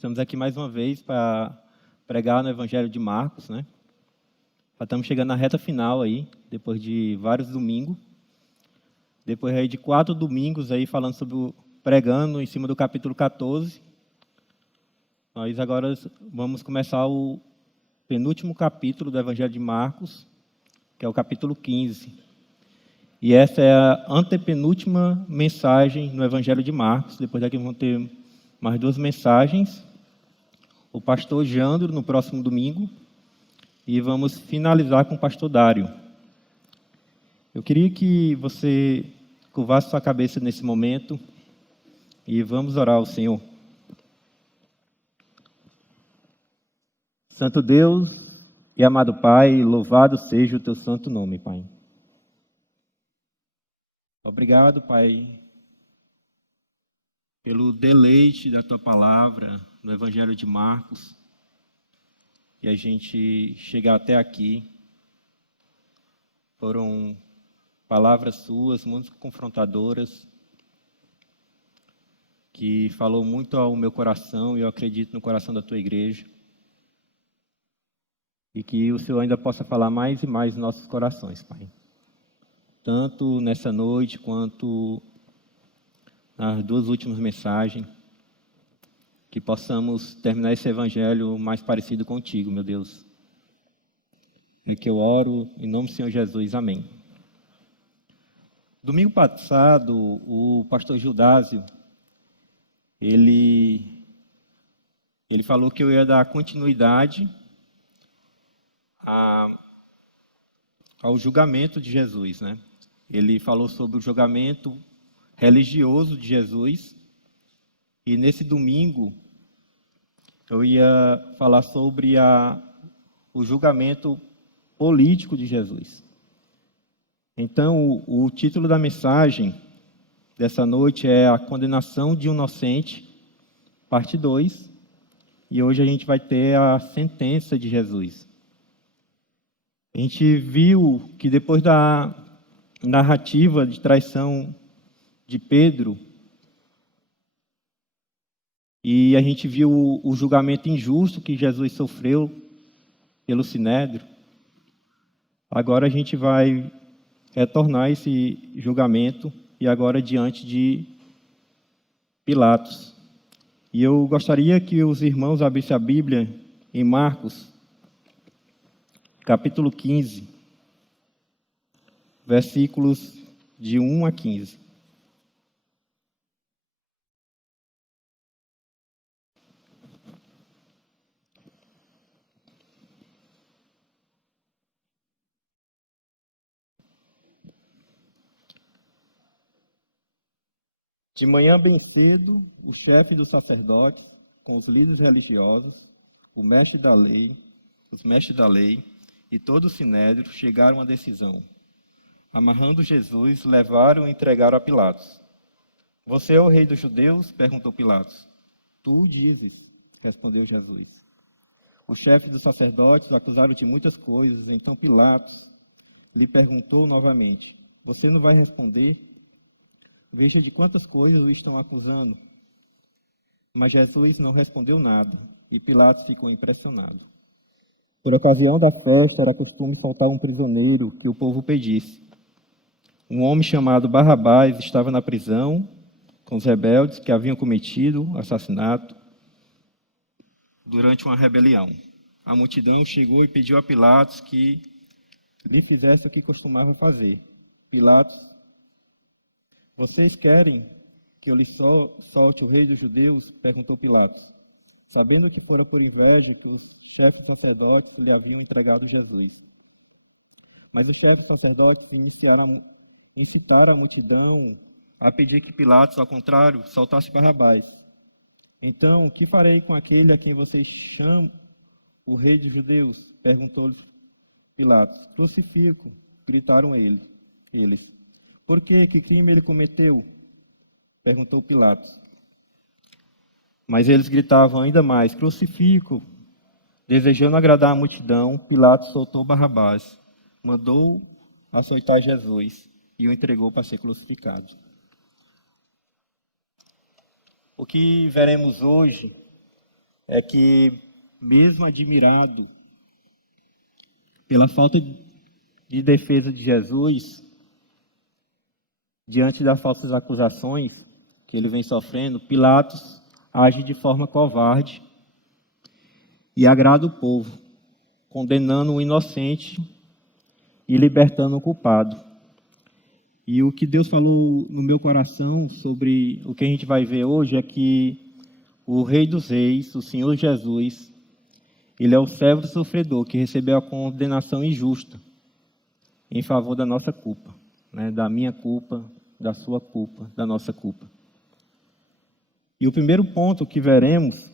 Estamos aqui mais uma vez para pregar no Evangelho de Marcos, né? Já estamos chegando na reta final aí, depois de vários domingos. Depois aí de 4 domingos aí falando sobre pregando em cima do capítulo 14. Nós agora vamos começar o penúltimo capítulo do Evangelho de Marcos, que é o capítulo 15. E essa é a antepenúltima mensagem no Evangelho de Marcos. Depois daqui vão ter mais 2 mensagens. O pastor Jandro no próximo domingo. E vamos finalizar com o pastor Dário. Eu queria que você curvasse sua cabeça nesse momento e vamos orar ao Senhor. Santo Deus e amado Pai, louvado seja o teu santo nome, Pai. Obrigado, Pai, pelo deleite da tua palavra no Evangelho de Marcos e a gente chegar até aqui. Foram palavras suas muito confrontadoras, que falou muito ao meu coração e eu acredito no coração da tua igreja. E que o Senhor ainda possa falar mais e mais nos nossos corações, Pai. Tanto nessa noite quanto nas 2 últimas mensagens, que possamos terminar esse evangelho mais parecido contigo, meu Deus. É que eu oro em nome do Senhor Jesus, amém. Domingo passado, o pastor Gildásio, ele falou que eu ia dar continuidade ao julgamento de Jesus, né? Ele falou sobre o julgamento religioso de Jesus, e nesse domingo eu ia falar sobre o julgamento político de Jesus. Então, o título da mensagem dessa noite é A Condenação de um Inocente, parte 2, e hoje a gente vai ter a sentença de Jesus. A gente viu que depois da narrativa de traição de Pedro, e a gente viu o julgamento injusto que Jesus sofreu pelo Sinédrio, agora a gente vai retornar esse julgamento, e agora diante de Pilatos. E eu gostaria que os irmãos abrissem a Bíblia em Marcos, capítulo 15, versículos de 1 a 15. De manhã bem cedo, o chefe dos sacerdotes, com os líderes religiosos, o mestre da lei, os mestres da lei e todo o sinédrio chegaram à decisão. Amarrando Jesus, levaram e entregaram a Pilatos. Você é o rei dos judeus? Perguntou Pilatos. Tu o dizes, respondeu Jesus. Os chefes dos sacerdotes o acusaram de muitas coisas, então Pilatos lhe perguntou novamente. Você não vai responder? Veja de quantas coisas o estão acusando. Mas Jesus não respondeu nada, e Pilatos ficou impressionado. Por ocasião da festa, era costume soltar um prisioneiro que o povo pedisse. Um homem chamado Barrabás estava na prisão com os rebeldes que haviam cometido assassinato durante uma rebelião. A multidão chegou e pediu a Pilatos que lhe fizesse o que costumava fazer. Pilatos: vocês querem que eu lhe solte o rei dos judeus? Perguntou Pilatos, sabendo que fora por inveja que os chefes sacerdotes lhe haviam entregado Jesus. Mas os chefes sacerdotes incitaram a multidão a pedir que Pilatos, ao contrário, soltasse Barrabás. Então, o que farei com aquele a quem vocês chamam o rei dos judeus? Perguntou-lhes Pilatos. Crucifico, gritaram eles. Por quê? Que crime ele cometeu? Perguntou Pilatos. Mas eles gritavam ainda mais, crucifico. Desejando agradar a multidão, Pilatos soltou Barrabás, mandou açoitar Jesus e o entregou para ser crucificado. O que veremos hoje é que, mesmo admirado pela falta de defesa de Jesus, diante das falsas acusações que ele vem sofrendo, Pilatos age de forma covarde e agrada o povo, condenando o inocente e libertando o culpado. E o que Deus falou no meu coração sobre o que a gente vai ver hoje é que o Rei dos Reis, o Senhor Jesus, ele é o servo sofredor que recebeu a condenação injusta em favor da nossa culpa, né? Da minha culpa, da sua culpa, da nossa culpa. E o primeiro ponto que veremos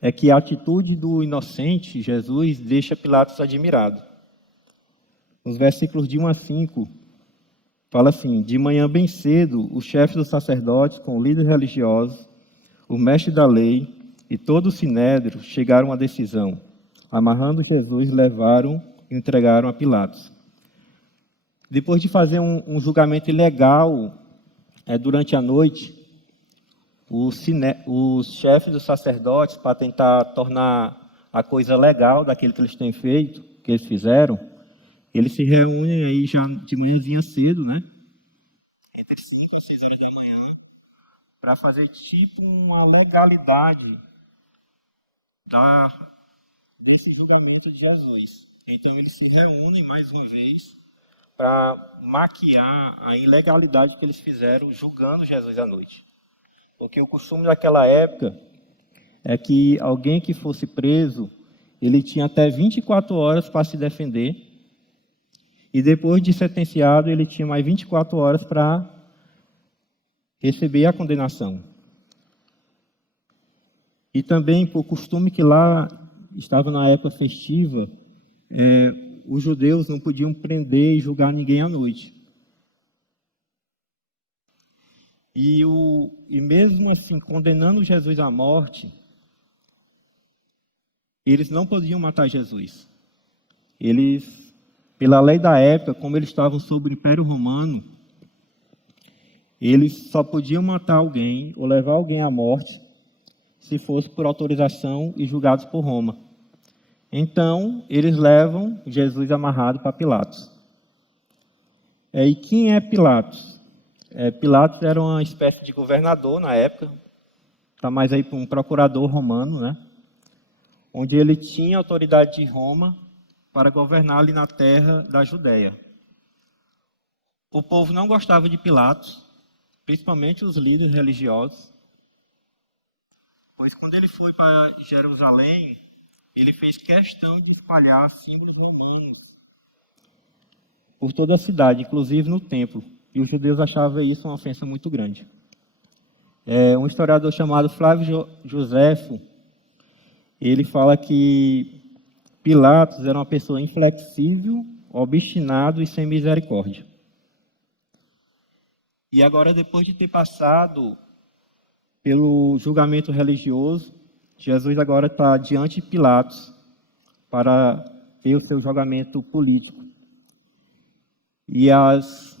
é que a atitude do inocente, Jesus, deixa Pilatos admirado. Nos versículos de 1 a 5, fala assim: de manhã bem cedo, os chefes dos sacerdotes, com líderes religiosos, o mestre da lei e todo o sinédrio chegaram à decisão. Amarrando Jesus, levaram e entregaram a Pilatos. Depois de fazer um julgamento ilegal durante a noite, os chefes dos sacerdotes, para tentar tornar a coisa legal daquilo que eles têm feito, que eles fizeram, eles se reúnem aí já de manhãzinha cedo, né? Entre 5 e 6 horas da manhã, para fazer tipo uma legalidade desse julgamento de Jesus. Então eles se reúnem mais uma vez para maquiar a ilegalidade que eles fizeram julgando Jesus à noite. Porque o costume daquela época é que alguém que fosse preso, ele tinha até 24 horas para se defender, e depois de sentenciado, ele tinha mais 24 horas para receber a condenação. E também, por costume que lá estava na época festiva, os judeus não podiam prender e julgar ninguém à noite. E mesmo assim, condenando Jesus à morte, eles não podiam matar Jesus. Eles, pela lei da época, como eles estavam sob o Império Romano, eles só podiam matar alguém ou levar alguém à morte se fosse por autorização e julgados por Roma. Então, eles levam Jesus amarrado para Pilatos. E quem é Pilatos? Pilatos era uma espécie de governador na época, está mais aí para um procurador romano, né? Onde ele tinha autoridade de Roma para governar ali na terra da Judéia. O povo não gostava de Pilatos, principalmente os líderes religiosos, pois quando ele foi para Jerusalém, ele fez questão de espalhar símbolos romanos por toda a cidade, inclusive no templo. E os judeus achavam isso uma ofensa muito grande. Um historiador chamado Flávio Joséfo, ele fala que Pilatos era uma pessoa inflexível, obstinado e sem misericórdia. E agora, depois de ter passado pelo julgamento religioso, Jesus agora está diante de Pilatos para ter o seu julgamento político. E as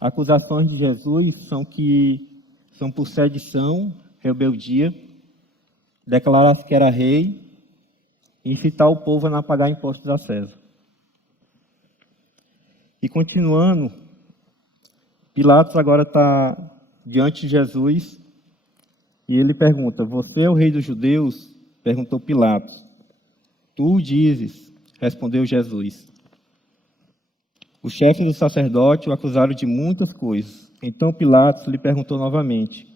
acusações de Jesus são por sedição, rebeldia, declarar que era rei e incitar o povo a não pagar impostos a César. E continuando, Pilatos agora está diante de Jesus e ele pergunta: você é o rei dos judeus? Perguntou Pilatos. Tu o dizes, respondeu Jesus. Os chefes do sacerdote o acusaram de muitas coisas. Então Pilatos lhe perguntou novamente: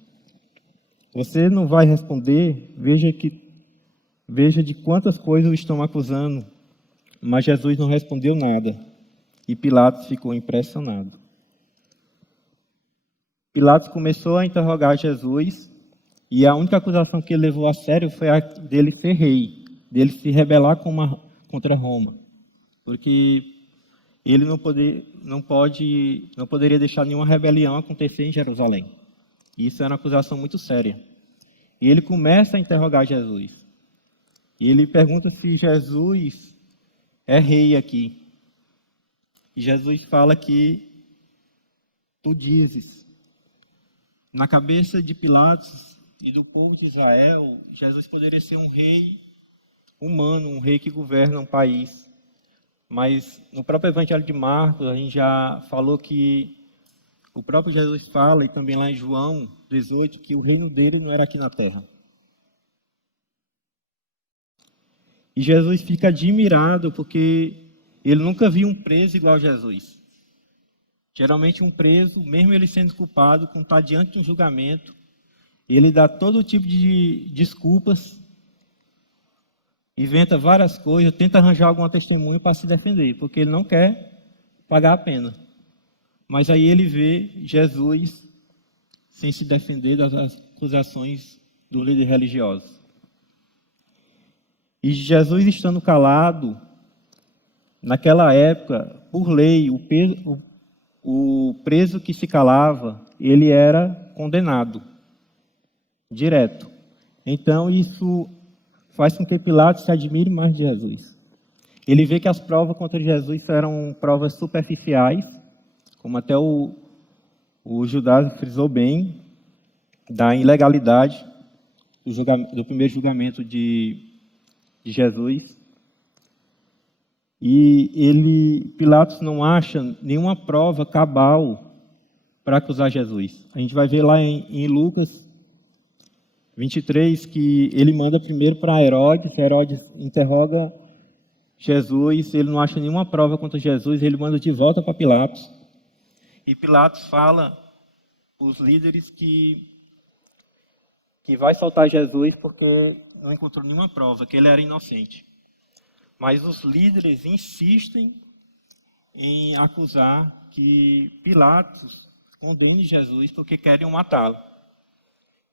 você não vai responder? Veja de quantas coisas o estão acusando. Mas Jesus não respondeu nada. E Pilatos ficou impressionado. Pilatos começou a interrogar Jesus, e a única acusação que ele levou a sério foi a dele ser rei, dele se rebelar contra Roma. Porque ele não poderia deixar nenhuma rebelião acontecer em Jerusalém. Isso era uma acusação muito séria. E ele começa a interrogar Jesus. E ele pergunta se Jesus é rei aqui. E Jesus fala que tu dizes. Na cabeça de Pilatos, e do povo de Israel, Jesus poderia ser um rei humano, um rei que governa um país. Mas no próprio Evangelho de Marcos, a gente já falou que o próprio Jesus fala, e também lá em João 18, que o reino dele não era aqui na terra. E Jesus fica admirado porque ele nunca viu um preso igual a Jesus. Geralmente um preso, mesmo ele sendo culpado, quando está diante de um julgamento, ele dá todo tipo de desculpas, inventa várias coisas, tenta arranjar alguma testemunha para se defender, porque ele não quer pagar a pena. Mas aí ele vê Jesus sem se defender das acusações do líder religioso. E Jesus estando calado, naquela época, por lei, o preso que se calava, ele era condenado, direto. Então isso faz com que Pilatos se admire mais de Jesus. Ele vê que as provas contra Jesus eram provas superficiais, como até o Judas frisou bem, da ilegalidade do primeiro julgamento de Jesus. E Pilatos não acha nenhuma prova cabal para acusar Jesus. A gente vai ver lá em Lucas 23 que ele manda primeiro para Herodes interroga Jesus, ele não acha nenhuma prova contra Jesus, ele manda de volta para Pilatos. E Pilatos fala os líderes que vai soltar Jesus porque não encontrou nenhuma prova, que ele era inocente. Mas os líderes insistem em acusar que Pilatos condene Jesus porque querem matá-lo.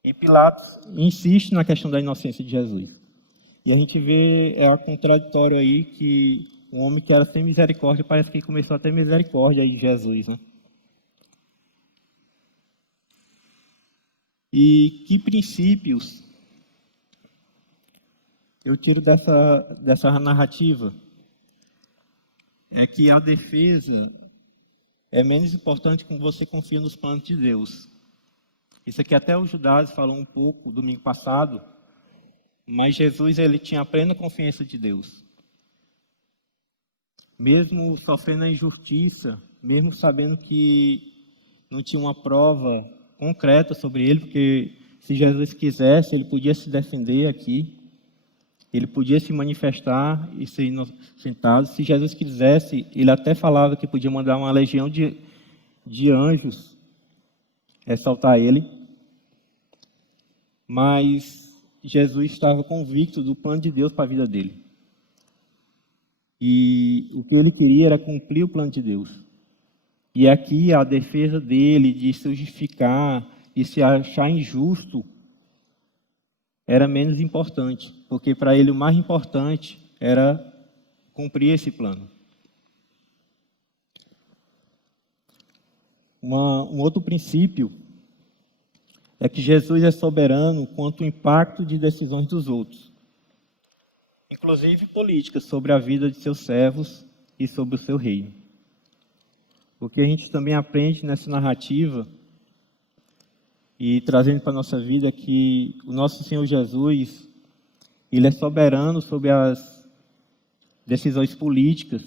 E Pilatos insiste na questão da inocência de Jesus. E a gente vê, é contraditório aí, que um homem que era sem misericórdia parece que começou a ter misericórdia aí de Jesus, né? E que princípios eu tiro dessa narrativa? É que a defesa é menos importante quando você confia nos planos de Deus. Isso aqui até o Judas falou um pouco domingo passado, mas Jesus ele tinha a plena confiança de Deus. Mesmo sofrendo a injustiça, mesmo sabendo que não tinha uma prova concreta sobre ele, porque se Jesus quisesse, ele podia se defender aqui, ele podia se manifestar e ser inocentado. Se Jesus quisesse, ele até falava que podia mandar uma legião de anjos exaltar ele. Mas Jesus estava convicto do plano de Deus para a vida dele. E o que ele queria era cumprir o plano de Deus. E aqui a defesa dele de se justificar e se achar injusto era menos importante, porque para ele o mais importante era cumprir esse plano. Um outro princípio é que Jesus é soberano quanto ao impacto de decisões dos outros, inclusive políticas, sobre a vida de seus servos e sobre o seu reino. O que a gente também aprende nessa narrativa e trazendo para a nossa vida é que o nosso Senhor Jesus, ele é soberano sobre as decisões políticas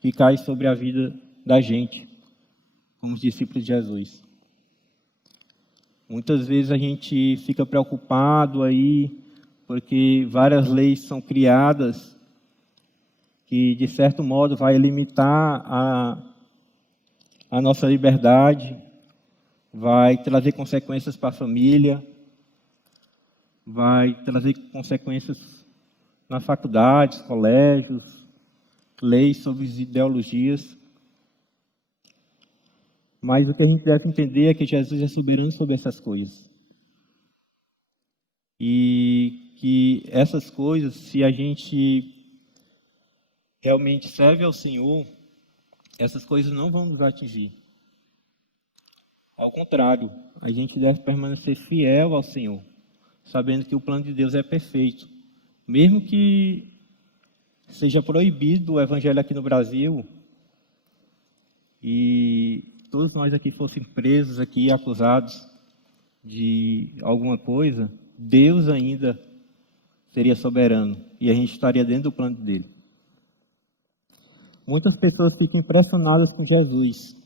que caem sobre a vida da gente, como os discípulos de Jesus. Muitas vezes a gente fica preocupado aí, porque várias leis são criadas que, de certo modo, vai limitar a nossa liberdade, vai trazer consequências para a família, vai trazer consequências nas faculdades, colégios, leis sobre ideologias. Mas o que a gente deve entender é que Jesus é soberano sobre essas coisas. E que essas coisas, se a gente realmente serve ao Senhor, essas coisas não vão nos atingir. Ao contrário, a gente deve permanecer fiel ao Senhor, sabendo que o plano de Deus é perfeito. Mesmo que seja proibido o evangelho aqui no Brasil, e todos nós aqui fossem presos aqui, acusados, de alguma coisa, Deus ainda seria soberano e a gente estaria dentro do plano dele. Muitas pessoas ficam impressionadas com Jesus,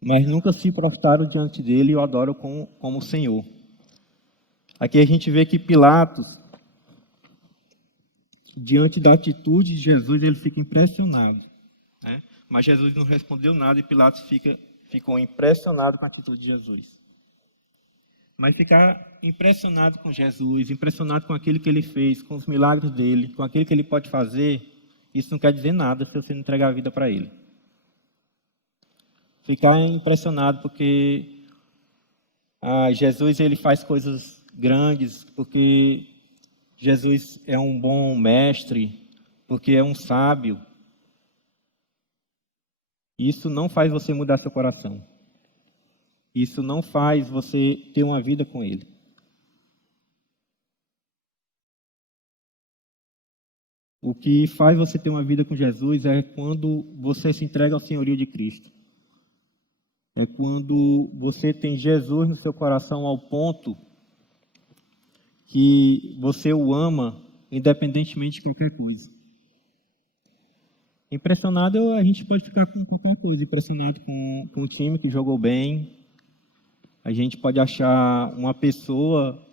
mas nunca se prostraram diante dele e o adoram como Senhor. Aqui a gente vê que Pilatos, diante da atitude de Jesus, ele fica impressionado, né? Mas Jesus não respondeu nada e Pilatos ficou impressionado com a atitude de Jesus. Mas ficar impressionado com Jesus, impressionado com aquilo que ele fez, com os milagres dele, com aquilo que ele pode fazer, isso não quer dizer nada se você não entregar a vida para ele. Ficar impressionado porque Jesus ele faz coisas grandes, porque Jesus é um bom mestre, porque é um sábio. Isso não faz você mudar seu coração. Isso não faz você ter uma vida com ele. O que faz você ter uma vida com Jesus é quando você se entrega ao senhorio de Cristo. É quando você tem Jesus no seu coração ao ponto que você o ama independentemente de qualquer coisa. Impressionado, a gente pode ficar com qualquer coisa. Impressionado com o time que jogou bem. A gente pode achar uma pessoa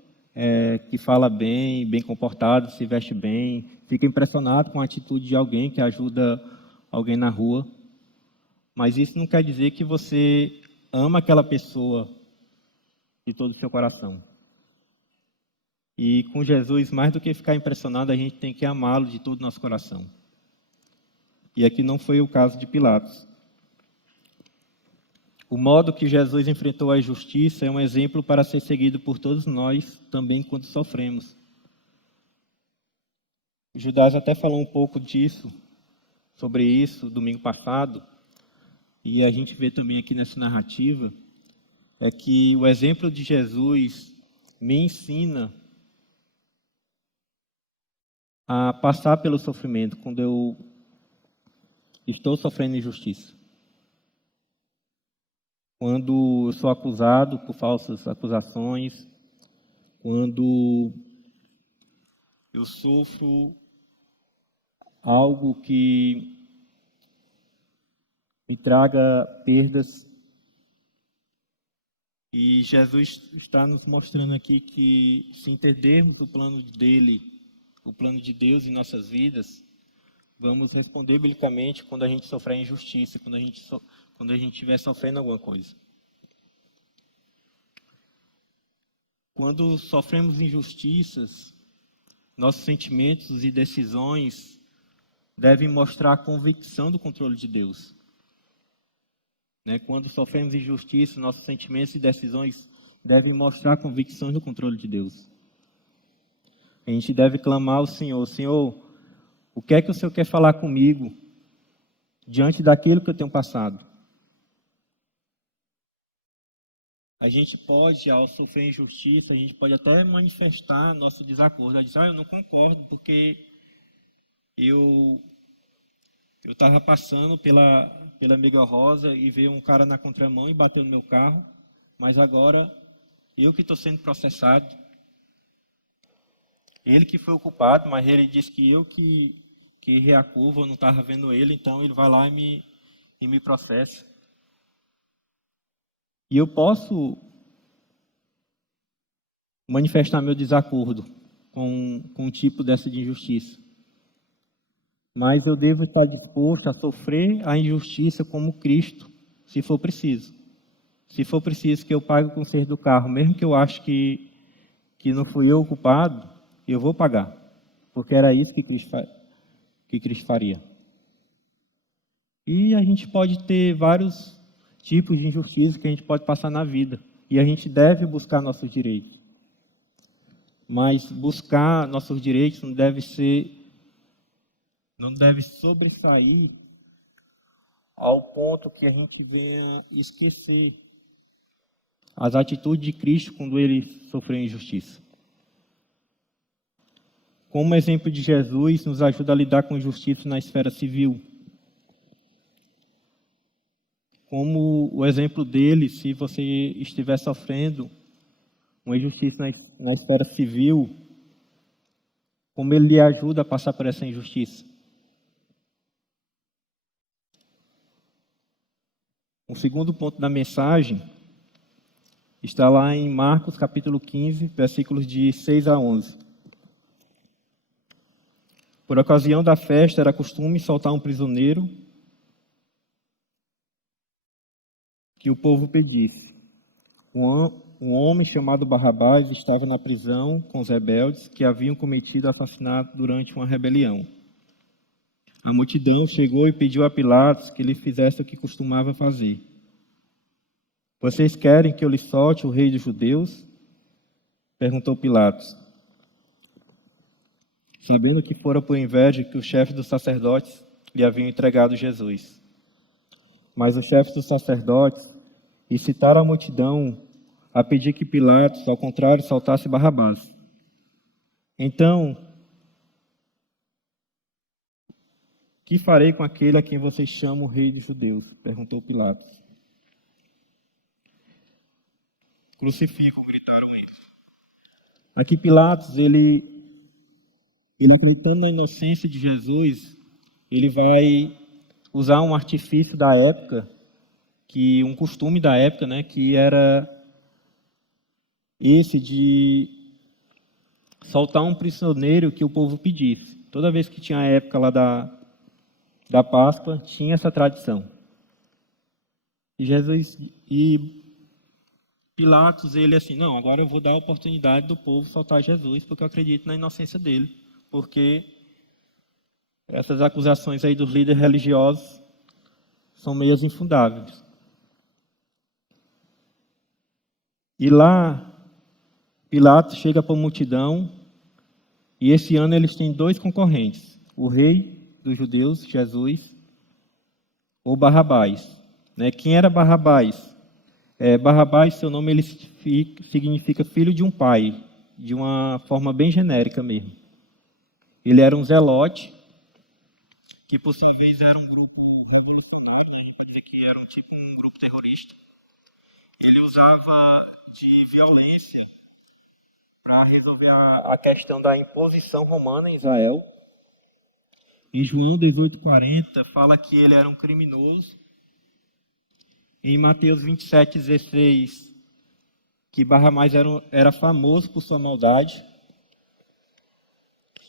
que fala bem, bem comportada, se veste bem. Fica impressionado com a atitude de alguém que ajuda alguém na rua. Mas isso não quer dizer que você ama aquela pessoa de todo o seu coração. E com Jesus, mais do que ficar impressionado, a gente tem que amá-lo de todo o nosso coração. E aqui não foi o caso de Pilatos. O modo que Jesus enfrentou a injustiça é um exemplo para ser seguido por todos nós, também quando sofremos. Judas até falou um pouco disso, sobre isso, domingo passado, e a gente vê também aqui nessa narrativa, é que o exemplo de Jesus me ensina a passar pelo sofrimento quando eu estou sofrendo injustiça. Quando eu sou acusado por falsas acusações, quando eu sofro algo que me traga perdas. E Jesus está nos mostrando aqui que, se entendermos o plano dele, o plano de Deus em nossas vidas, vamos responder biblicamente quando a gente sofrer injustiça, quando a gente estiver sofrendo alguma coisa. Quando sofremos injustiças, nossos sentimentos e decisões devem mostrar a convicção do controle de Deus. Quando sofremos injustiça, nossos sentimentos e decisões devem mostrar a convicção do controle de Deus. A gente deve clamar ao Senhor: Senhor, o que é que o Senhor quer falar comigo diante daquilo que eu tenho passado? A gente pode, ao sofrer injustiça, a gente pode até manifestar nosso desacordo. Dizer, eu não concordo porque eu estava passando pela Mega Rosa e veio um cara na contramão e bateu no meu carro, mas agora eu que estou sendo processado. Ele que foi o culpado, mas ele disse que eu que errei a curva, eu não estava vendo ele, então ele vai lá e me processa. E eu posso manifestar meu desacordo com um tipo dessa de injustiça. Mas eu devo estar disposto a sofrer a injustiça como Cristo, se for preciso. Se for preciso que eu pague o conserto do carro, mesmo que eu ache que não fui eu o culpado, eu vou pagar. Porque era isso que Cristo faria. E a gente pode ter vários tipos de injustiça que a gente pode passar na vida. E a gente deve buscar nossos direitos. Mas buscar nossos direitos não deve sobressair ao ponto que a gente venha esquecer as atitudes de Cristo quando ele sofreu injustiça. Como exemplo de Jesus, nos ajuda a lidar com injustiça na esfera civil. como o exemplo dele, se você estiver sofrendo uma injustiça na esfera civil, como ele lhe ajuda a passar por essa injustiça. O segundo ponto da mensagem está lá em Marcos, capítulo 15, versículos de 6 a 11. Por ocasião da festa, era costume soltar um prisioneiro que o povo pedisse. Um homem chamado Barrabás estava na prisão com os rebeldes que haviam cometido assassinato durante uma rebelião. A multidão chegou e pediu a Pilatos que lhe fizesse o que costumava fazer. Vocês querem que eu lhe solte o rei dos judeus? Perguntou Pilatos, sabendo que fora por inveja que os chefes dos sacerdotes lhe haviam entregado Jesus. Mas os chefes dos sacerdotes incitaram a multidão a pedir que Pilatos, ao contrário, soltasse Barrabás. Então, que farei com aquele a quem vocês chamam o rei dos judeus? Perguntou Pilatos. Crucificam, gritaram eles. Aqui Pilatos, ele acreditando na inocência de Jesus, ele vai usar um artifício da época, um costume da época, né, que era esse de soltar um prisioneiro que o povo pedisse. Toda vez que tinha a época lá da Páscoa, tinha essa tradição. E Pilatos, ele assim, não, agora eu vou dar a oportunidade do povo soltar Jesus, porque eu acredito na inocência dele, porque essas acusações aí dos líderes religiosos são meias infundáveis. E lá, Pilatos chega para a multidão, e esse ano eles têm 2 concorrentes, o rei dos judeus, Jesus, ou Barrabás. Né? Quem era Barrabás? Barrabás, seu nome, ele significa filho de um pai, de uma forma bem genérica mesmo. Ele era um zelote, que por sua vez era um grupo revolucionário, que era um grupo terrorista. Ele usava de violência para resolver a questão da imposição romana em Israel. Em João 18:40 fala que ele era um criminoso. Em Mateus 27:16, que Barrabás era famoso por sua maldade.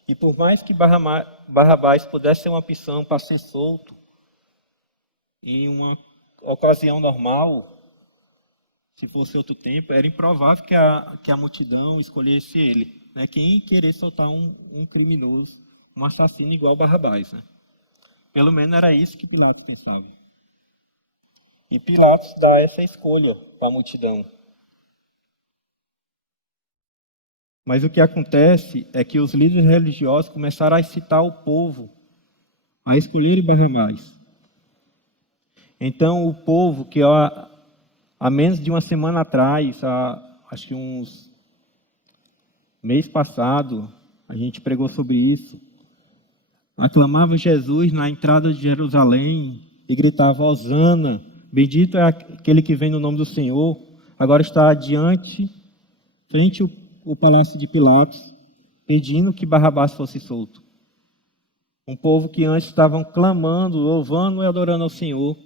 E por mais que Barrabás pudesse ser uma opção para ser solto, em uma ocasião normal, se fosse outro tempo, era improvável que a multidão escolhesse ele. Né? Quem querer soltar um criminoso, um assassino igual Barrabás. Né? Pelo menos era isso que Pilatos pensava. E Pilatos dá essa escolha para a multidão. Mas o que acontece é que os líderes religiosos começaram a incitar o povo a escolher Barrabás. Então, o povo que há menos de uma semana atrás, acho que mês passado, a gente pregou sobre isso, aclamava Jesus na entrada de Jerusalém e gritava, Hosana, bendito é aquele que vem no nome do Senhor, agora está frente ao palácio de Pilatos, pedindo que Barrabás fosse solto. Um povo que antes estavam clamando, louvando e adorando ao Senhor,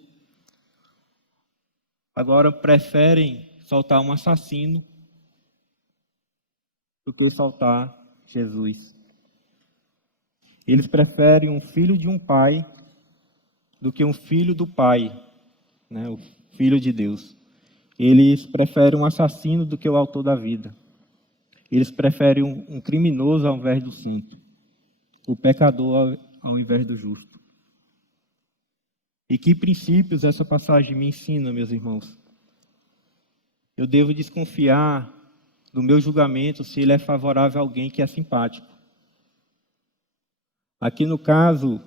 agora preferem soltar um assassino do que soltar Jesus. Eles preferem um filho de um pai do que um filho do pai, né, o filho de Deus. Eles preferem um assassino do que o autor da vida. Eles preferem um criminoso ao invés do santo, o pecador ao invés do justo. E que princípios essa passagem me ensina, meus irmãos? Eu devo desconfiar do meu julgamento se ele é favorável a alguém que é simpático. Aqui no caso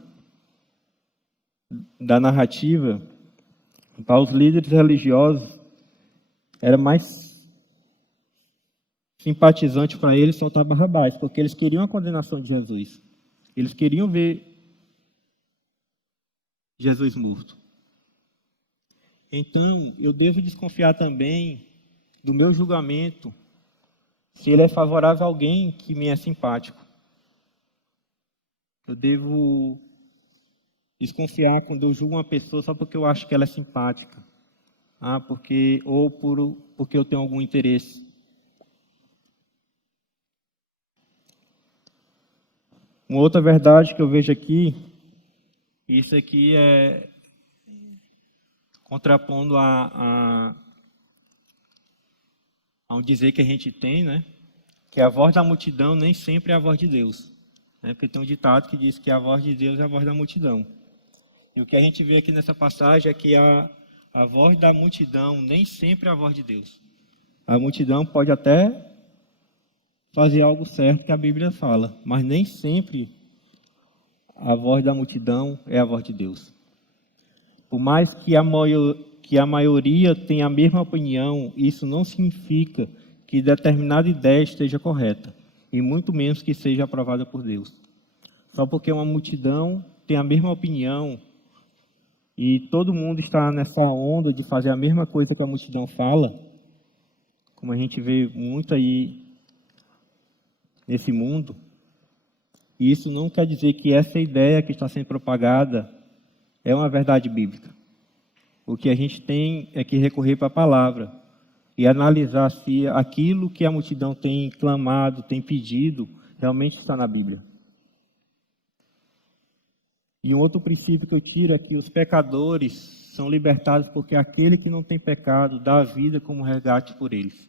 da narrativa, para os líderes religiosos, era mais simpatizante para eles soltar Barrabás, porque eles queriam a condenação de Jesus. Eles queriam ver Jesus morto. Então, eu devo desconfiar também do meu julgamento se ele é favorável a alguém que me é simpático. Eu devo desconfiar quando eu julgo uma pessoa só porque eu acho que ela é simpática, porque eu tenho algum interesse. Uma outra verdade que eu vejo aqui, isso aqui é contrapondo a um dizer que a gente tem, né? Que a voz da multidão nem sempre é a voz de Deus. Né? Porque tem um ditado que diz que a voz de Deus é a voz da multidão. E o que a gente vê aqui nessa passagem é que a voz da multidão nem sempre é a voz de Deus. A multidão pode até fazer algo certo que a Bíblia fala, mas nem sempre a voz da multidão é a voz de Deus. Por mais que a maioria tenha a mesma opinião, isso não significa que determinada ideia esteja correta, e muito menos que seja aprovada por Deus. Só porque uma multidão tem a mesma opinião e todo mundo está nessa onda de fazer a mesma coisa que a multidão fala, como a gente vê muito aí nesse mundo, isso não quer dizer que essa ideia que está sendo propagada é uma verdade bíblica. O que a gente tem é que recorrer para a palavra e analisar se aquilo que a multidão tem clamado, tem pedido, realmente está na Bíblia. E um outro princípio que eu tiro é que os pecadores são libertados porque aquele que não tem pecado dá a vida como resgate por eles.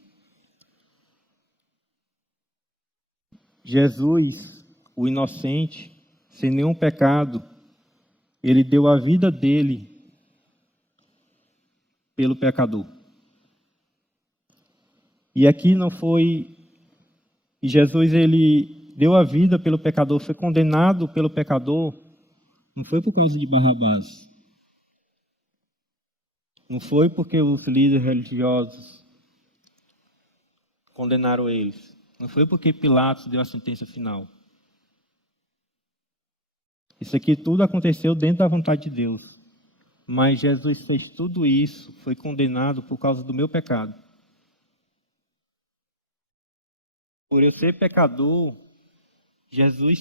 Jesus, o inocente, sem nenhum pecado, ele deu a vida dele pelo pecador. E aqui não foi... E Jesus, ele deu a vida pelo pecador, foi condenado pelo pecador, não foi por causa de Barrabás. Não foi porque os líderes religiosos condenaram eles. Não foi porque Pilatos deu a sentença final. Isso aqui tudo aconteceu dentro da vontade de Deus. Mas Jesus fez tudo isso, foi condenado por causa do meu pecado. Por eu ser pecador, Jesus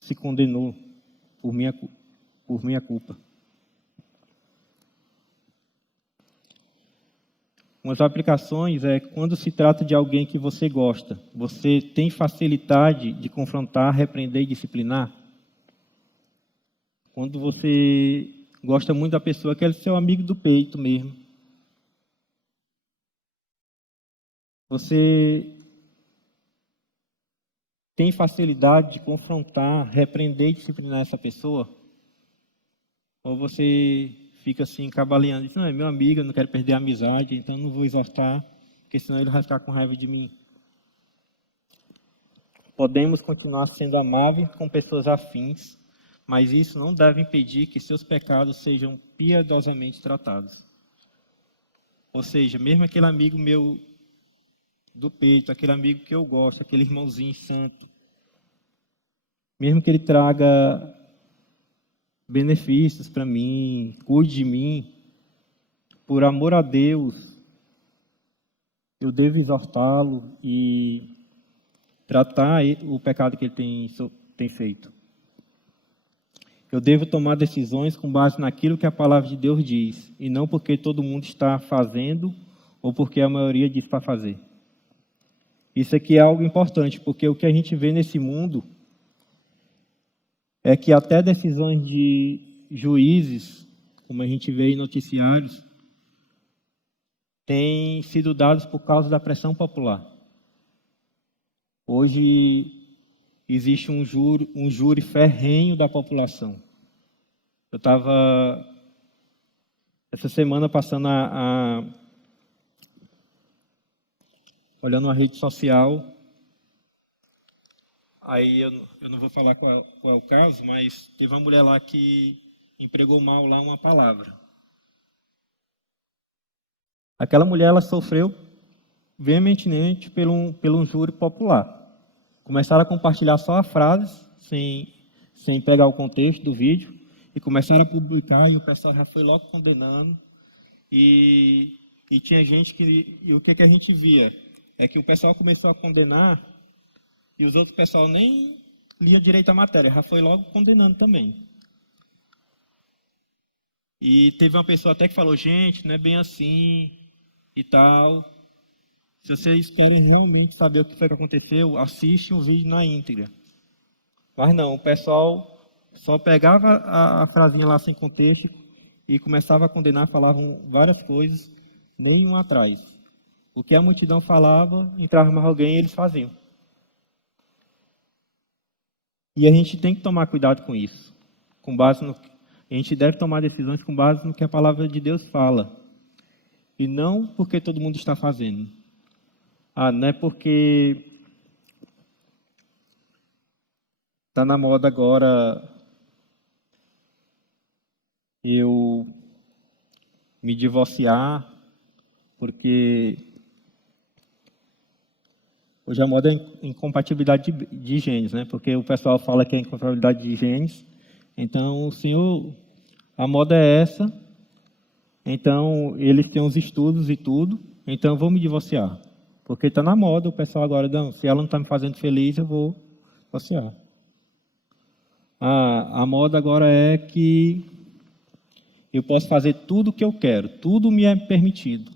se condenou por minha culpa. Umas aplicações é quando se trata de alguém que você gosta, você tem facilidade de confrontar, repreender e disciplinar? Quando você gosta muito da pessoa, quer ser seu amigo do peito mesmo. Você tem facilidade de confrontar, repreender e disciplinar essa pessoa? Ou você fica assim, cabaleando, diz, não, é meu amigo, eu não quero perder a amizade, então não vou exortar, porque senão ele vai ficar com raiva de mim. Podemos continuar sendo amáveis com pessoas afins, mas isso não deve impedir que seus pecados sejam piedosamente tratados. Ou seja, mesmo aquele amigo meu do peito, aquele amigo que eu gosto, aquele irmãozinho santo, mesmo que ele traga benefícios para mim, cuide de mim, por amor a Deus, eu devo exortá-lo e tratar o pecado que ele tem feito. Eu devo tomar decisões com base naquilo que a palavra de Deus diz, e não porque todo mundo está fazendo ou porque a maioria diz para fazer. Isso aqui é algo importante, porque o que a gente vê nesse mundo é que até decisões de juízes, como a gente vê em noticiários, têm sido dadas por causa da pressão popular. Hoje existe um júri ferrenho da população. Eu estava, essa semana, passando olhando a rede social. Aí eu não vou falar qual é o caso, mas teve uma mulher lá que empregou mal lá uma palavra. Aquela mulher, ela sofreu veementemente pelo júri popular. Começaram a compartilhar só a frase, sem pegar o contexto do vídeo, e começaram a publicar, e o pessoal já foi logo condenando. E tinha gente que... E o que a gente via? É que o pessoal começou a condenar, e os outros pessoal nem lia direito a matéria, já foi logo condenando também. E teve uma pessoa até que falou, gente, não é bem assim e tal. Se vocês querem realmente saber o que foi que aconteceu, assiste um vídeo na íntegra. Mas não, o pessoal só pegava a frasinha lá sem contexto e começava a condenar, falavam várias coisas, nenhum atrás. O que a multidão falava, entrava mais alguém e eles faziam. E a gente tem que tomar cuidado com isso. A gente deve tomar decisões com base no que a palavra de Deus fala. E não porque todo mundo está fazendo. Não é porque está na moda agora eu me divorciar, porque hoje a moda é incompatibilidade de genes, né? Porque o pessoal fala que é incompatibilidade de genes. Então, o senhor, a moda é essa. Então, eles têm os estudos e tudo. Então, eu vou me divorciar. Porque está na moda, o pessoal agora, não, se ela não está me fazendo feliz, eu vou divorciar. A moda agora é que eu posso fazer tudo o que eu quero, tudo me é permitido.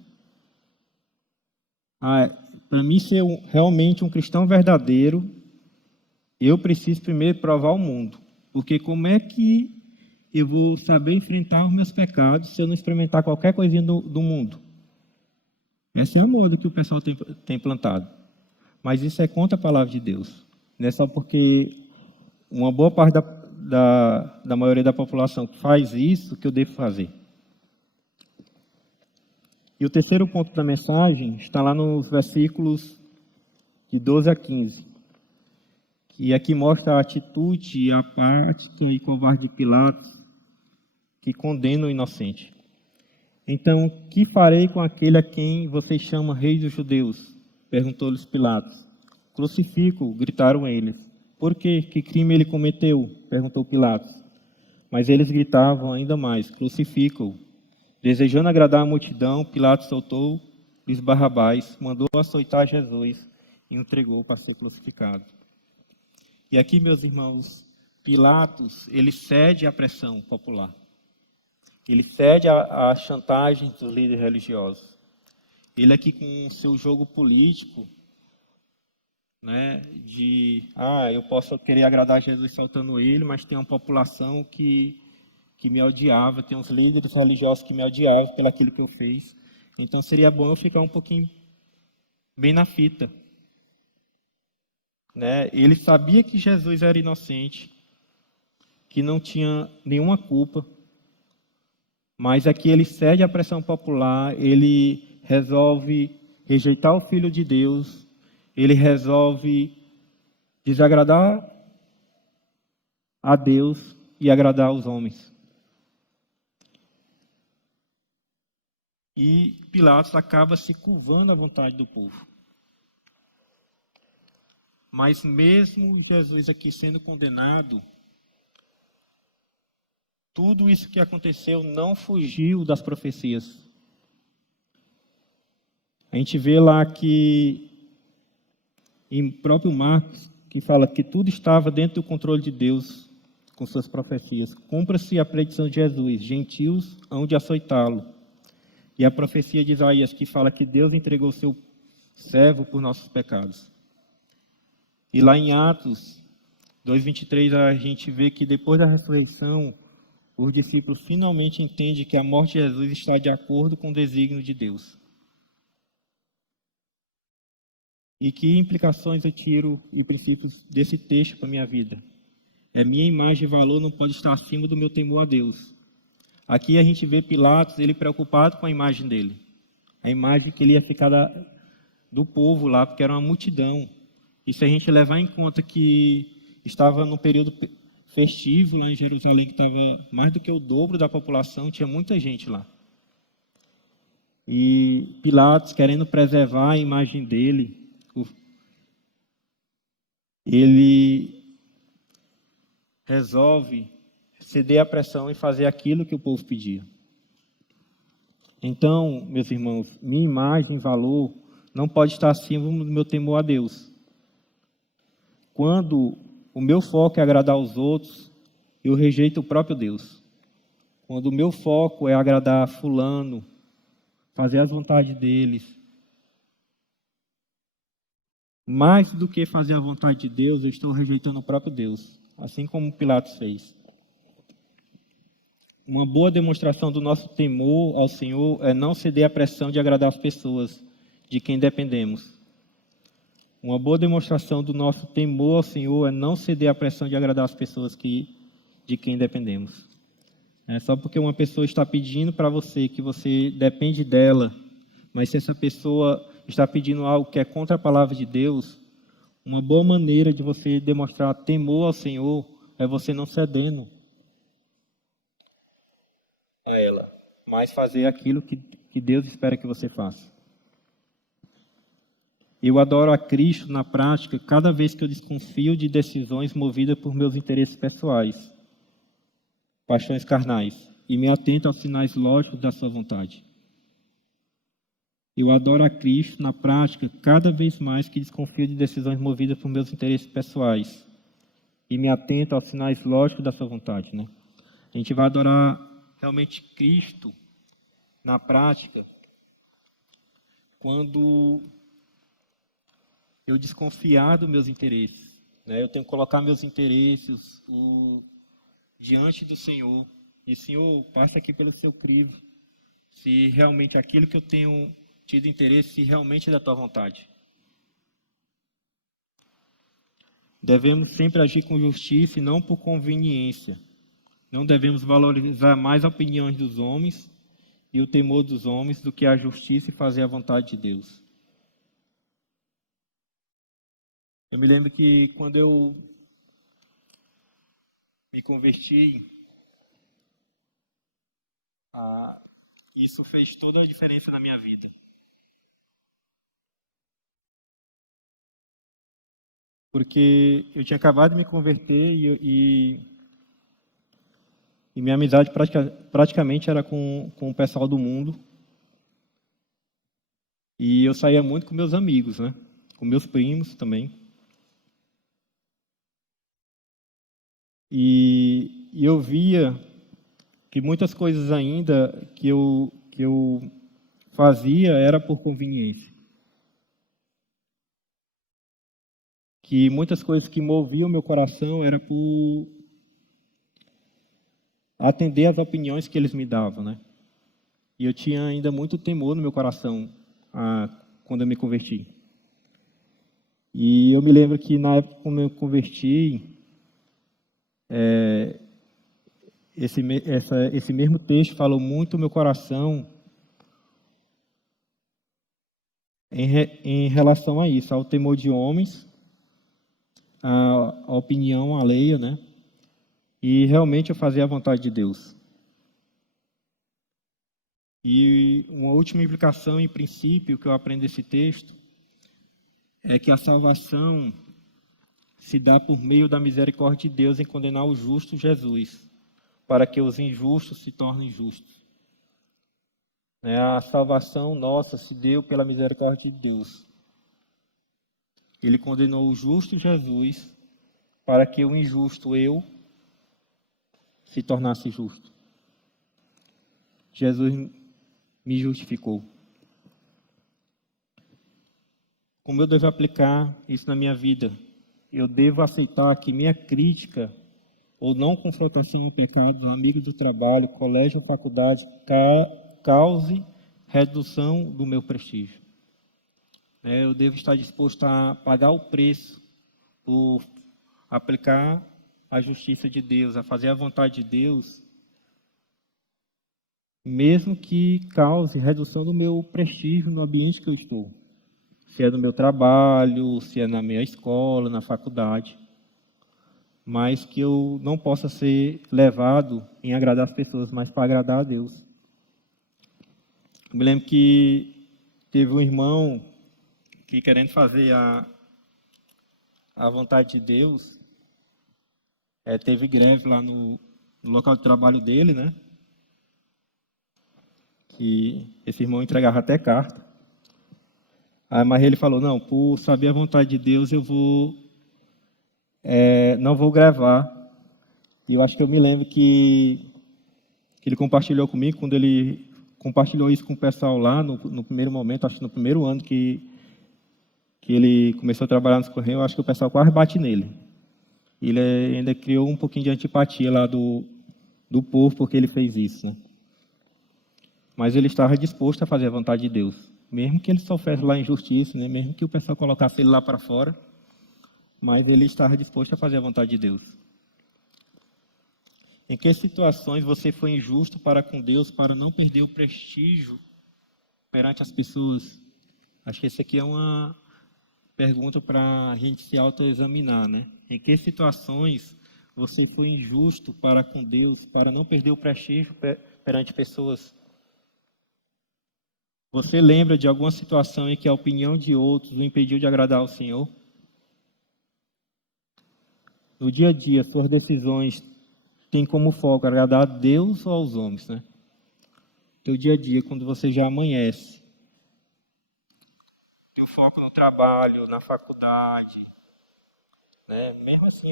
Para mim ser realmente um cristão verdadeiro, eu preciso primeiro provar o mundo. Porque como é que eu vou saber enfrentar os meus pecados se eu não experimentar qualquer coisinha do mundo? Essa é a moda que o pessoal tem plantado. Mas isso é contra a palavra de Deus. Não é só porque uma boa parte da maioria da população faz isso que eu devo fazer. E o terceiro ponto da mensagem está lá nos versículos de 12 a 15. E aqui mostra a atitude apática e covarde de Pilatos, que condena o inocente. Então, que farei com aquele a quem vocês chamam rei dos judeus? Perguntou-lhes Pilatos. Crucifico, gritaram eles. Por quê? Que crime ele cometeu? Perguntou Pilatos. Mas eles gritavam ainda mais, crucifica-o. Desejando agradar a multidão, Pilatos soltou-lhes Barrabás, mandou açoitar Jesus e entregou para ser crucificado. E aqui, meus irmãos, Pilatos, ele cede à pressão popular. Ele cede à chantagem dos líderes religiosos. Ele aqui com o seu jogo político, né, eu posso querer agradar Jesus soltando ele, mas tem uma população que me odiava, tem uns líderes religiosos que me odiavam pelo aquilo que eu fiz. Então seria bom eu ficar um pouquinho bem na fita. Né? Ele sabia que Jesus era inocente, que não tinha nenhuma culpa, mas aqui ele cede à pressão popular, ele resolve rejeitar o Filho de Deus, ele resolve desagradar a Deus e agradar aos homens. E Pilatos acaba se curvando à vontade do povo. Mas mesmo Jesus aqui sendo condenado, tudo isso que aconteceu não fugiu das profecias. A gente vê lá que, em próprio Marcos, que fala que tudo estava dentro do controle de Deus, com suas profecias. Cumpra-se a predição de Jesus, gentios hão de açoitá-lo. E a profecia de Isaías, que fala que Deus entregou seu servo por nossos pecados. E lá em Atos 2:23, a gente vê que depois da ressurreição, os discípulos finalmente entendem que a morte de Jesus está de acordo com o desígnio de Deus. E que implicações eu tiro e princípios desse texto para a minha vida? Minha imagem e valor não pode estar acima do meu temor a Deus. Aqui a gente vê Pilatos, ele preocupado com a imagem dele. A imagem que ele ia ficar do povo lá, porque era uma multidão. E se a gente levar em conta que estava no período festivo lá em Jerusalém, que estava mais do que o dobro da população, tinha muita gente lá. E Pilatos, querendo preservar a imagem dele, ele resolve ceder à pressão e fazer aquilo que o povo pedia. Então, meus irmãos, minha imagem e valor não pode estar acima do meu temor a Deus. Quando o meu foco é agradar os outros, eu rejeito o próprio Deus. Quando o meu foco é agradar fulano, fazer as vontades deles, mais do que fazer a vontade de Deus, eu estou rejeitando o próprio Deus, assim como Pilatos fez. Uma boa demonstração do nosso temor ao Senhor é não ceder à pressão de agradar as pessoas de quem dependemos. Uma boa demonstração do nosso temor ao Senhor é não ceder à pressão de agradar as pessoas de quem dependemos. É só porque uma pessoa está pedindo para você que você depende dela, mas se essa pessoa está pedindo algo que é contra a palavra de Deus, uma boa maneira de você demonstrar temor ao Senhor é você não cedendo a ela, mas fazer aquilo que Deus espera que você faça. Eu adoro a Cristo na prática cada vez que eu desconfio de decisões movidas por meus interesses pessoais, paixões carnais, e me atento aos sinais lógicos da sua vontade. Eu adoro a Cristo na prática cada vez mais que desconfio de decisões movidas por meus interesses pessoais, e me atento aos sinais lógicos da sua vontade, né? A gente vai adorar realmente Cristo na prática quando eu desconfiar dos meus interesses, né? Eu tenho que colocar meus interesses diante do Senhor. E, Senhor, passa aqui pelo seu crivo, se realmente aquilo que eu tenho tido interesse, se realmente é da tua vontade. Devemos sempre agir com justiça e não por conveniência. Não devemos valorizar mais as opiniões dos homens e o temor dos homens do que a justiça e fazer a vontade de Deus. Eu me lembro que quando eu me converti, isso fez toda a diferença na minha vida. Porque eu tinha acabado de me converter e minha amizade praticamente era com o pessoal do mundo. E eu saía muito com meus amigos, né? Com meus primos também. E eu via que muitas coisas ainda que eu fazia era por conveniência. Que muitas coisas que moviam meu coração era por atender às opiniões que eles me davam, né? E eu tinha ainda muito temor no meu coração quando eu me converti. E eu me lembro que na época quando eu me converti, esse mesmo texto falou muito no meu coração em relação a isso, ao temor de homens, a opinião alheia, né? E realmente eu fazia a vontade de Deus. E uma última implicação e princípio que eu aprendo desse texto é que a salvação se dá por meio da misericórdia de Deus em condenar o justo Jesus, para que os injustos se tornem justos. A salvação nossa se deu pela misericórdia de Deus. Ele condenou o justo Jesus para que o injusto eu se tornasse justo. Jesus me justificou. Como eu devo aplicar isso na minha vida? Eu devo aceitar que minha crítica ou não confrontação ao pecado no amigo de trabalho, colégio ou faculdade cause redução do meu prestígio. Eu devo estar disposto a pagar o preço por aplicar a justiça de Deus, a fazer a vontade de Deus, mesmo que cause redução do meu prestígio no ambiente que eu estou. Se é no meu trabalho, se é na minha escola, na faculdade. Mas que eu não possa ser levado em agradar as pessoas, mas para agradar a Deus. Eu me lembro que teve um irmão que, querendo fazer a vontade de Deus, teve greve lá no no local de trabalho dele, né? Que esse irmão entregava até carta. Mas ele falou, não, por saber a vontade de Deus, eu não vou gravar. E eu acho que eu me lembro que ele compartilhou comigo, quando ele compartilhou isso com o pessoal lá, no primeiro momento, acho que no primeiro ano que ele começou a trabalhar nos Correios, eu acho que o pessoal quase bate nele. Ele ainda criou um pouquinho de antipatia lá do povo, porque ele fez isso, né? Mas ele estava disposto a fazer a vontade de Deus, mesmo que ele sofresse lá injustiça, né? Mesmo que o pessoal colocasse ele lá para fora, mas ele estava disposto a fazer a vontade de Deus. Em que situações você foi injusto para com Deus para não perder o prestígio perante as pessoas? Acho que essa aqui é uma pergunta para a gente se autoexaminar, né? Em que situações você foi injusto para com Deus para não perder o prestígio perante pessoas? Você lembra de alguma situação em que a opinião de outros o impediu de agradar ao Senhor? No dia a dia, suas decisões têm como foco agradar a Deus ou aos homens, né? Teu dia a dia, quando você já amanhece, teu foco no trabalho, na faculdade, né? Mesmo assim,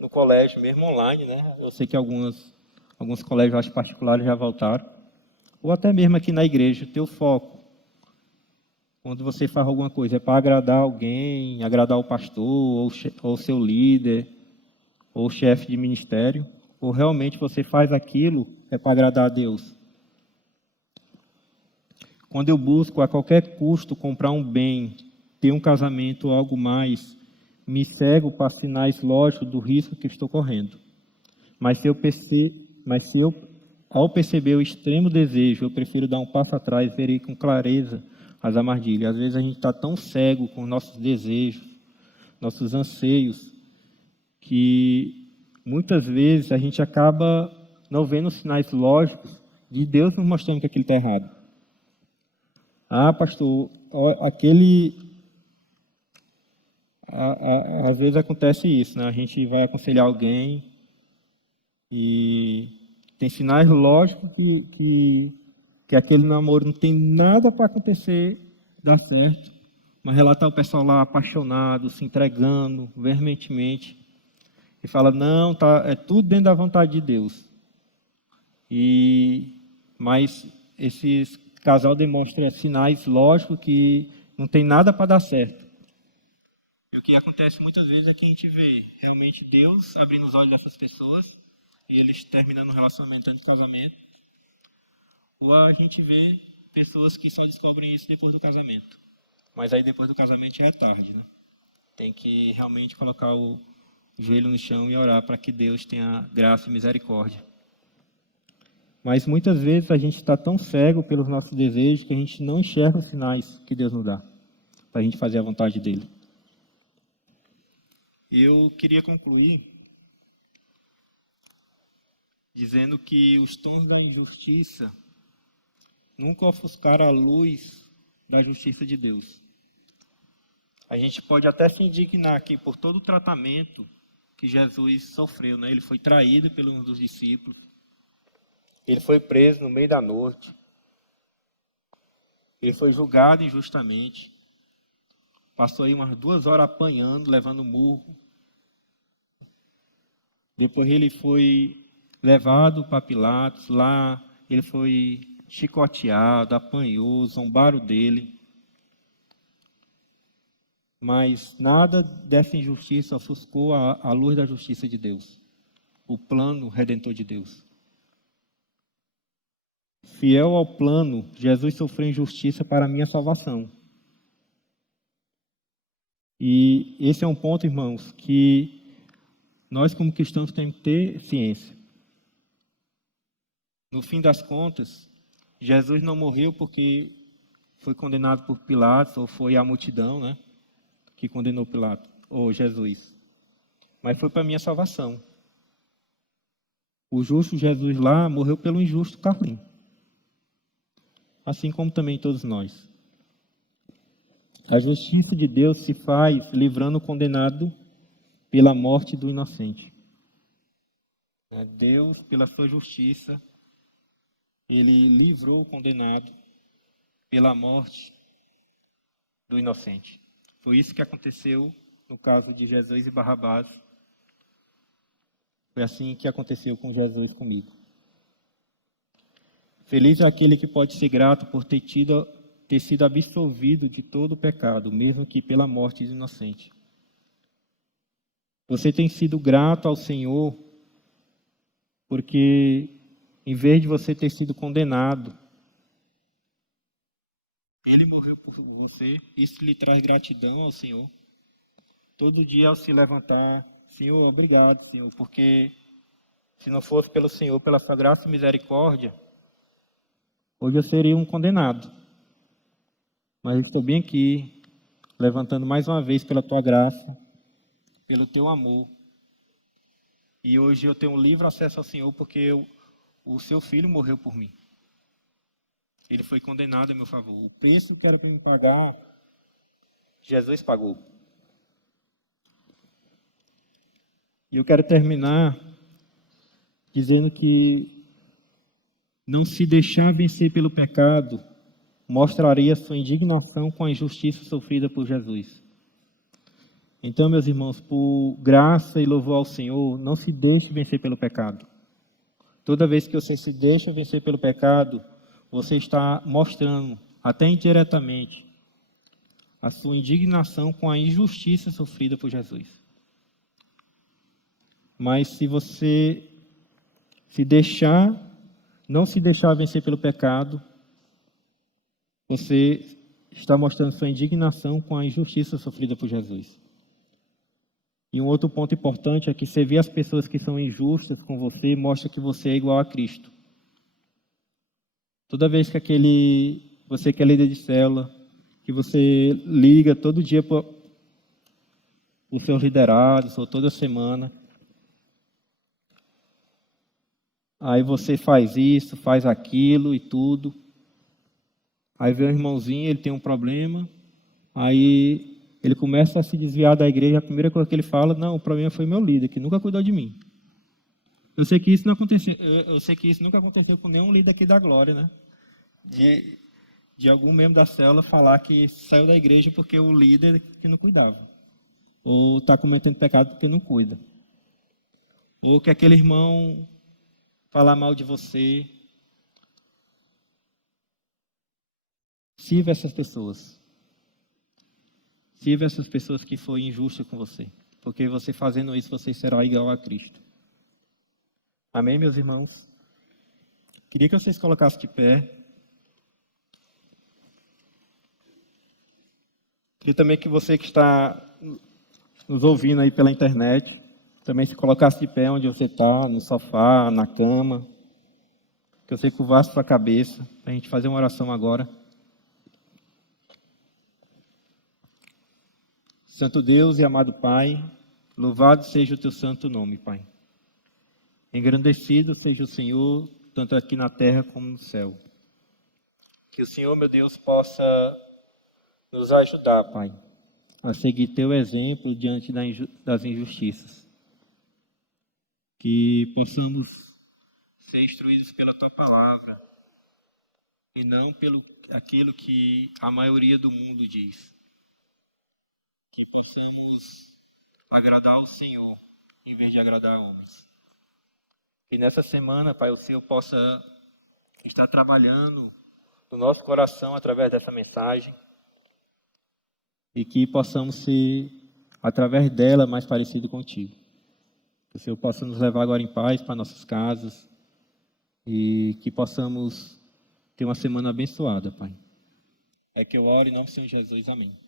no colégio, mesmo online, né? Eu sei que alguns colégios, acho, particulares já voltaram. Ou até mesmo aqui na igreja, teu foco, quando você faz alguma coisa, é para agradar alguém, agradar o pastor, ou seu líder, ou chefe de ministério, ou realmente você faz aquilo é para agradar a Deus? Quando eu busco a qualquer custo comprar um bem, ter um casamento ou algo mais, me cego para sinais lógicos do risco que estou correndo. Mas se eu, ao perceber o extremo desejo, eu prefiro dar um passo atrás e verei com clareza as armadilhas. Às vezes a gente está tão cego com nossos desejos, nossos anseios, que muitas vezes a gente acaba não vendo sinais lógicos de Deus nos mostrando que aquilo está errado. Pastor, às vezes acontece isso, né? A gente vai aconselhar alguém e tem sinais lógicos que aquele namoro não tem nada para acontecer, dar certo, mas lá está o pessoal lá apaixonado, se entregando veementemente, e fala, não, tá, é tudo dentro da vontade de Deus. Mas esses casal demonstra sinais lógicos que não tem nada para dar certo. E o que acontece muitas vezes é que a gente vê realmente Deus abrindo os olhos dessas pessoas e eles terminando o relacionamento antes do casamento, ou a gente vê pessoas que só descobrem isso depois do casamento. Mas aí depois do casamento já é tarde, né? Tem que realmente colocar o joelho no chão e orar para que Deus tenha graça e misericórdia. Mas muitas vezes a gente está tão cego pelos nossos desejos que a gente não enxerga os sinais que Deus nos dá para a gente fazer a vontade dele. Eu queria concluir dizendo que os tons da injustiça nunca ofuscaram a luz da justiça de Deus. A gente pode até se indignar aqui por todo o tratamento que Jesus sofreu, né? Ele foi traído pelos um dos discípulos. Ele foi preso no meio da noite. Ele foi julgado injustamente. Passou aí umas 2 horas apanhando, levando murro. Depois ele foi levado para Pilatos. Lá ele foi chicoteado, apanhou, zombaram dele. Mas nada dessa injustiça ofuscou a luz da justiça de Deus. O plano redentor de Deus. Fiel ao plano, Jesus sofreu injustiça para a minha salvação. E esse é um ponto, irmãos, que nós como cristãos temos que ter ciência. No fim das contas, Jesus não morreu porque foi condenado por Pilatos, ou foi a multidão, né, que condenou Pilatos, ou Jesus. Mas foi para a minha salvação. O justo Jesus lá morreu pelo injusto Carlinhos. Assim como também todos nós. A justiça de Deus se faz livrando o condenado pela morte do inocente. Deus, pela sua justiça, ele livrou o condenado pela morte do inocente. Foi isso que aconteceu no caso de Jesus e Barrabás. Foi assim que aconteceu com Jesus comigo. Feliz é aquele que pode ser grato por ter sido absolvido de todo o pecado, mesmo que pela morte do inocente. Você tem sido grato ao Senhor porque, em vez de você ter sido condenado, Ele morreu por você. Isso lhe traz gratidão ao Senhor. Todo dia ao se levantar, Senhor, obrigado, Senhor, porque se não fosse pelo Senhor, pela sua graça e misericórdia, hoje eu seria um condenado. Mas estou bem aqui, levantando mais uma vez pela tua graça, pelo teu amor. E hoje eu tenho livre acesso ao Senhor porque o seu filho morreu por mim. Ele foi condenado a meu favor. O preço que era para me pagar, Jesus pagou. E eu quero terminar dizendo que não se deixar vencer pelo pecado mostraria sua indignação com a injustiça sofrida por Jesus. Então, meus irmãos, por graça e louvor ao Senhor, não se deixe vencer pelo pecado. Toda vez que você se deixa vencer pelo pecado, você está mostrando, até indiretamente, a sua indignação com a injustiça sofrida por Jesus. Mas se você não se deixar vencer pelo pecado, você está mostrando sua indignação com a injustiça sofrida por Jesus. E um outro ponto importante é que você vê as pessoas que são injustas com você, mostra que você é igual a Cristo. Toda vez que você que é líder de célula, que você liga todo dia para os seus liderados, ou toda semana, aí você faz isso, faz aquilo e tudo. Aí vem um irmãozinho, ele tem um problema, aí ele começa a se desviar da igreja, a primeira coisa que ele fala, não, o problema foi meu líder, que nunca cuidou de mim. Eu sei que isso não aconteceu, eu sei que isso nunca aconteceu com nenhum líder aqui da Glória, né? De algum membro da célula falar que saiu da igreja porque o líder que não cuidava. Ou está cometendo pecado porque não cuida. Ou que aquele irmão falar mal de você. Sirva essas pessoas. Sirva essas pessoas que foram injustas com você. Porque você fazendo isso, você será igual a Cristo. Amém, meus irmãos? Queria que vocês colocassem de pé. Queria também que você que está nos ouvindo aí pela internet, também se colocasse de pé onde você está, no sofá, na cama. Que você curvasse sua cabeça, para a gente fazer uma oração agora. Santo Deus e amado Pai, louvado seja o teu santo nome, Pai. Engrandecido seja o Senhor, tanto aqui na terra como no céu. Que o Senhor, meu Deus, possa nos ajudar, Pai, a seguir teu exemplo diante das injustiças. Que possamos ser instruídos pela tua palavra e não pelo aquilo que a maioria do mundo diz. Que possamos agradar ao Senhor em vez de agradar homens. Que nessa semana, Pai, o Senhor possa estar trabalhando no nosso coração através dessa mensagem e que possamos ser, através dela, mais parecido contigo. Que o Senhor possa nos levar agora em paz para nossas casas e que possamos ter uma semana abençoada, Pai. É que eu oro em nome do Senhor Jesus. Amém.